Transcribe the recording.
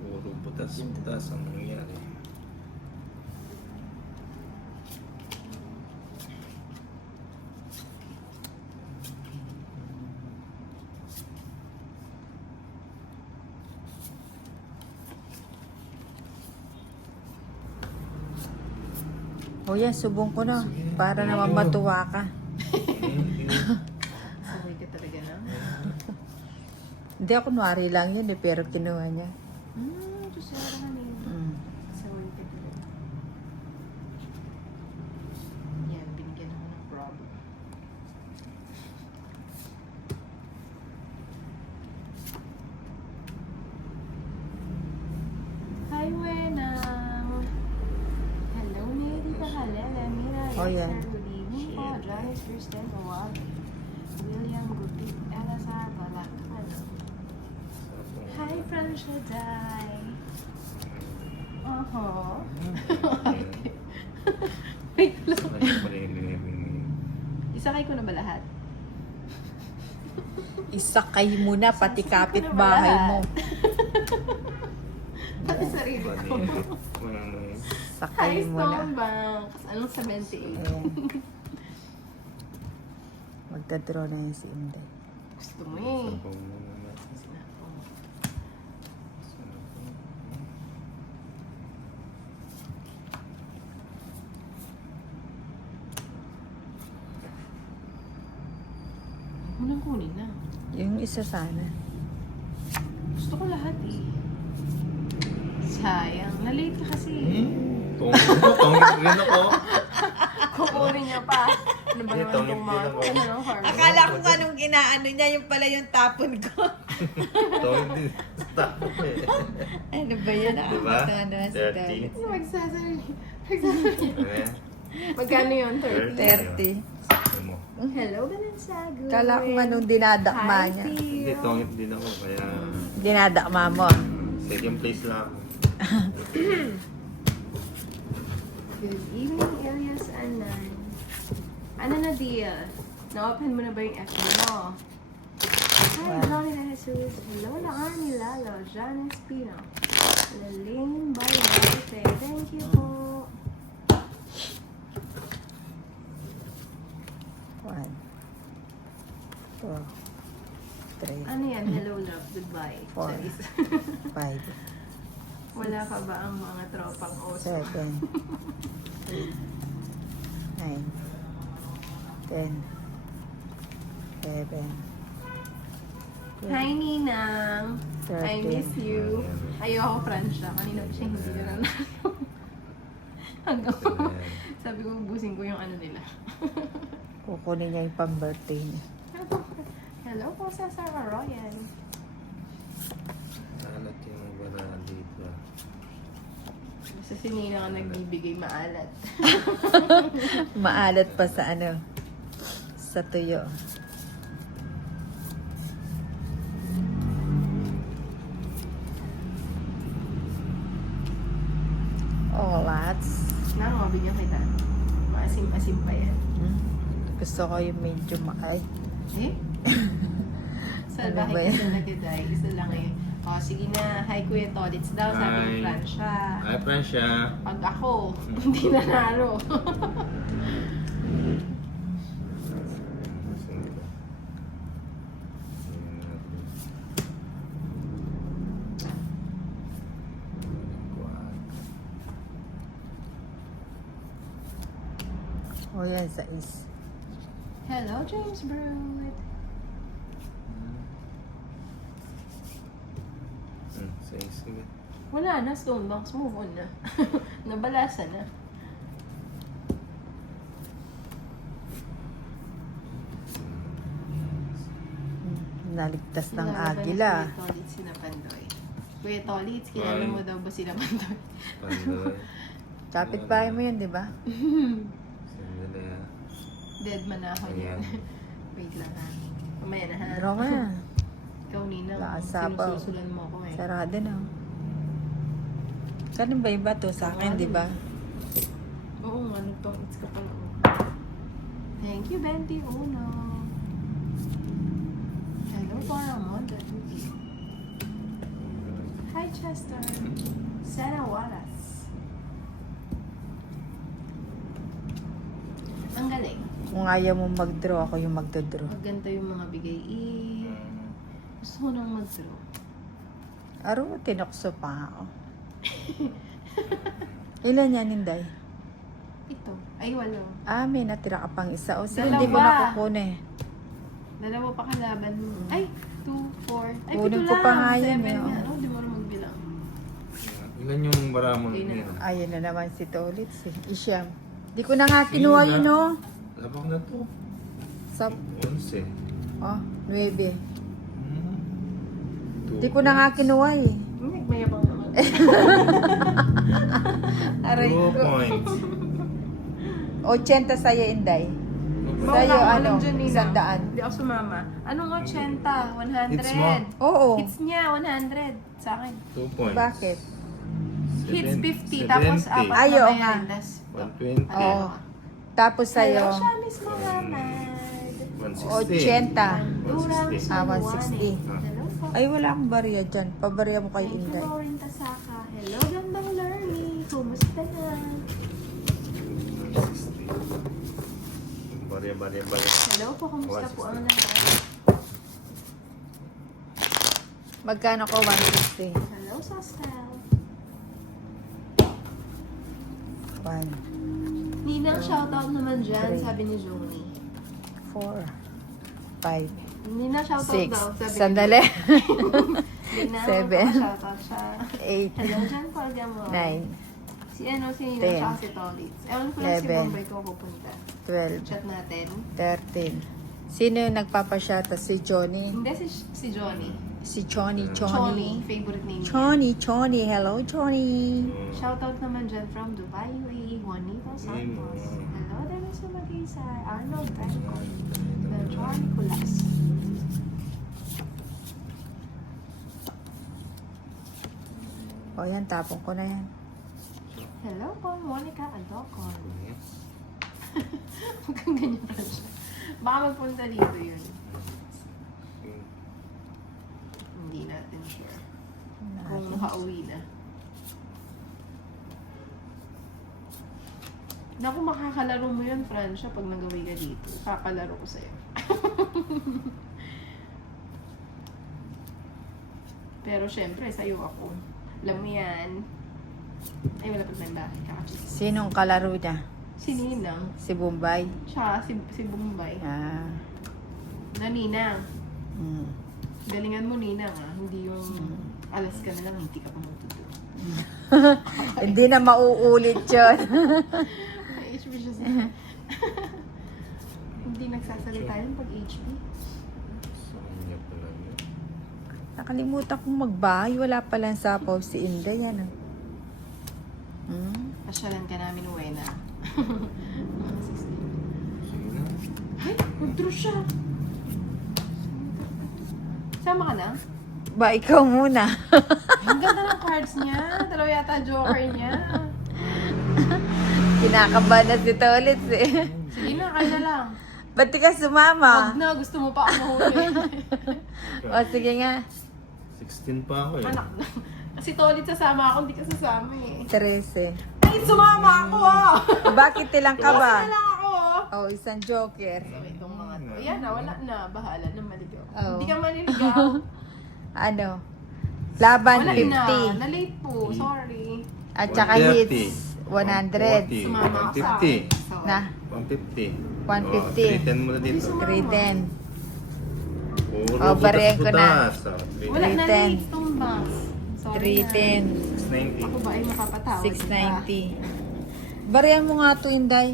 Puro butas-butas ang nangyari. O yan, subong ko na. Sige. Para naman matuwa ka. Sabay ka talaga na. Hindi ako kunwari lang yun pero kinuha niya. Diyos yara nga na yun. Mm. Sabay ka talaga. Yan, binigyan ako ng problem. Hi, Wenang! Hello, Neri Pahalele, Mira, Oh, yan. good evening po. Janice Kirsten Tawagi. William Gupit, Elazar Balakano. Hi, Francia Dai. Wait lang. Isakay ko na ba lahat? Isakay mo na, pati Sasakay ko na ba kapitbahay lahat? mo. Pati sarili ko. Sakay Hi, mo na. Stone Banks. Anong 78? Ayan. Magdadraw na yun si Inday. Gusto mo eh. Munang kunin na. Yung isa sana. Gusto ko lahat eh. Sayang. Na-late ka kasi. Tungit rin ako. Kukunin niya pa. Ano ba Hindi, naman tongit itong din mga ako. ano, hormone? Akala ko anong inaano niya, yung pala yung tapon ko. Tungit din. Stop eh. Ano ba yan? Diba? Nakakatawa na si 30. Daddy. Ano magsasali? Magsasali. Ayan. Magkano yun? 30? 30. Ano mo? Hello, Balansago. Kala ko anong dinadakma Hi, niya. Hindi, Theo. tungit din ako. Kaya Dinadakma mo. second place lang ako. Good evening, Elias Anan. Ano na deal? Na-open mo na ba yung FB mo? Hi, Johnny De Jesus. Hello, Laani Lalo. Janice Pino. Laline Bayarte. Thank you po. 1, 2, 3, Ano yan? Hello, love. Goodbye. 4, Charis. 5, Wala pa ba ang mga tropang oso? 7, 8, 9, 10, 11, Hi, Ninang. I 13. miss you. Ayoko, Francia. Kanina pa siya hindi na nanalo. Hanggang sabi ko, ubusin ko yung ano nila. Kukunin niya yung pang-birthday niya. Hello po sa Sarah Royan. Alat yung iba na dito. Sa sinina ka nagbibigay maalat. Maalat pa sa ano, sa tuyo. Oh, lots. Na, mabigyan kita. Maasim-asim pa yan. Gusto ko yung medyo maay. Eh? Salbahe Ano ba ka yan? sa nagdaday. Gusto lang eh. O, sige na. Hi, Kuya Tolits daw. Sabi ni Hi. Francia. Hi, Francia. Pag ako, hindi nanalo. Oh, yan, sa is. Hello, James Brood. Sige. Wala na, Stonebanks. Move on na. Nabalasa na. Naligtas ng Kilala ba ni agila. Kuya Tolits sila Pandoy? Kuya Tolits, kilala Ay. mo daw ba sila Pandoy? Pandoy. Kapit bahay mo yun, di ba? Sandali ah. Dead man ako Ayan. yan. Wait lang ha. Mamaya na ha. Draw mo na. Ikaw, Nina, Wala ka sabaw. sinususulan mo ako eh. Sarado na. Ganun ba yung bato sa akin, di ba? Oo, ano tong it's ka pala. Thank you, 21. Hello, parang Monda. Hi, Chester. Sana Wallace. Ang galing. Kung ayaw mo mag-draw, ako yung magdodraw. Maganda yung mga bigay. Gusto ko nang mag-draw. Aro, tinokso pa ako. Ilan yan, Inday? Ito. Ay, walo. Ah, may natira ka pang isa. O sige, Dalawa. hindi ko nakukunin. Dalawa pa kalaban mo. Ay, 2, 4. Ay, Kunin pito ko lang. pa nga yun, 7 eh, nga. oh. Oh, di mo rin magbilang. Ilan yung bara mo Okay na. nila? Ayun na naman si Tolitz eh. Isyam. Di ko na nga kinuha yun, oh. Labak na to. Sa, 11. oh, 9. Two Di ko na nga kinuha eh. Nagmayabang naman. Aray 2 ko. points. 80 sa'yo, Inday. Sa'yo, Baka ano, alam dyan, Nina. 100. Hindi ako sumama. Anong 80? 100. Hits mo. Oo. Hits niya, 100. Sa akin. 2 points. Bakit? Hits 50, 70. tapos 4 Ay, na oo ba nga. yan? Tas, 120. Oo. Tapos sa'yo, Hello, Shamis Muhammad. 160. 80. Durang 160. Hello po. Ay, wala akong barya dyan. Pabarya mo kay Thank you, Inday. Lauren Tasaka. Hello, gandang learning. Kumusta na? 160. Barya. Hello po, kumusta po ang lahat? Magkano ko? 160. Hello, Sostel. 1, Ninang shoutout naman dyan, Three. sabi ni Joni. 4, 5, Ninang shoutout daw, 6. sabi Sandali. Ninang, Seven. shoutout siya. 8, Hello dyan, Kolga mo. 9, Si si Ninang, Ten. tsaka si Tolitz. Ewan ko lang si 11. Bombay ko pupunta. 12, Chat natin. 13. Sino yung nagpapasyata? Si Johnny? Hindi, si Johnny. Si Johnny. Johnny, favorite name niya. Johnny. Hello, Johnny. Shoutout naman dyan from Dubai, UAE, Juanito Santos. Hello, Dennis Magisa, Arnold Franco, Beltran Nicolas. O yan, tapong ko na yan. Hello po, Monica Adocon. Huwag kang ganyan pa siya. Baka magpunta dito yun. Hindi natin sure. Kung makauwi na. Naku, makakalaro mo yun, Francia, pag nagawi ka dito. Kakalaro ko sa'yo. Pero syempre, sa'yo ako. Alam mo yan. Ay, wala pa tayong bahay. Kakachis. Sinong kalaro niya? Si Ninang. Si Bombay? Siya, si Bombay. Ah. Na Ninang. Mm. Galingan mo, Ninang, ah. Hindi yung alas ka na lang, hindi ka pa matuto. Hindi na mauulit yun. HP siya sa... Hindi nagsasalita yun pag HP. Nakalimutan kong magbahay. Wala palang sapaw si Inday. Ano? Hmm? Pasyalan ka namin, Uwena. Sige na. Ay, nag-draw siya. Sama ka na? Ba, ikaw muna. Ang ganda ng cards niya. Dalawa yata joker niya. Kinakabahan na si Tolitz eh. Sige na, kayo na lang. Ba't di ka sumama? Huwag na, gusto mo pa ako mahuli. O sige nga. 16 pa ako eh. Anak na. Kasi Tolit sasama ako, hindi ka sasama eh. 13. Ay, sumama ako ah! Bakit ilang ka ba? Sumama lang ako ah! Oh, isang joker. So, itong mga to. Ayan na, wala na. Bahala na maligaw. Oh. Hindi ka maliligaw. Ano? Laban Wala 50. na. Na-late po. Sorry. At saka 130. hits 100. Sumama ako sa 150. akin. So, Na? 150. 150. 310 muna dito. Sumama. 310. Puro Oh, bariyan ko na. butas-butas. Oh, wala na 310. late tong bus. Sorry 310. na. Ako 690. ba ay makapatawad? 690. Bariyan mo nga to, Inday.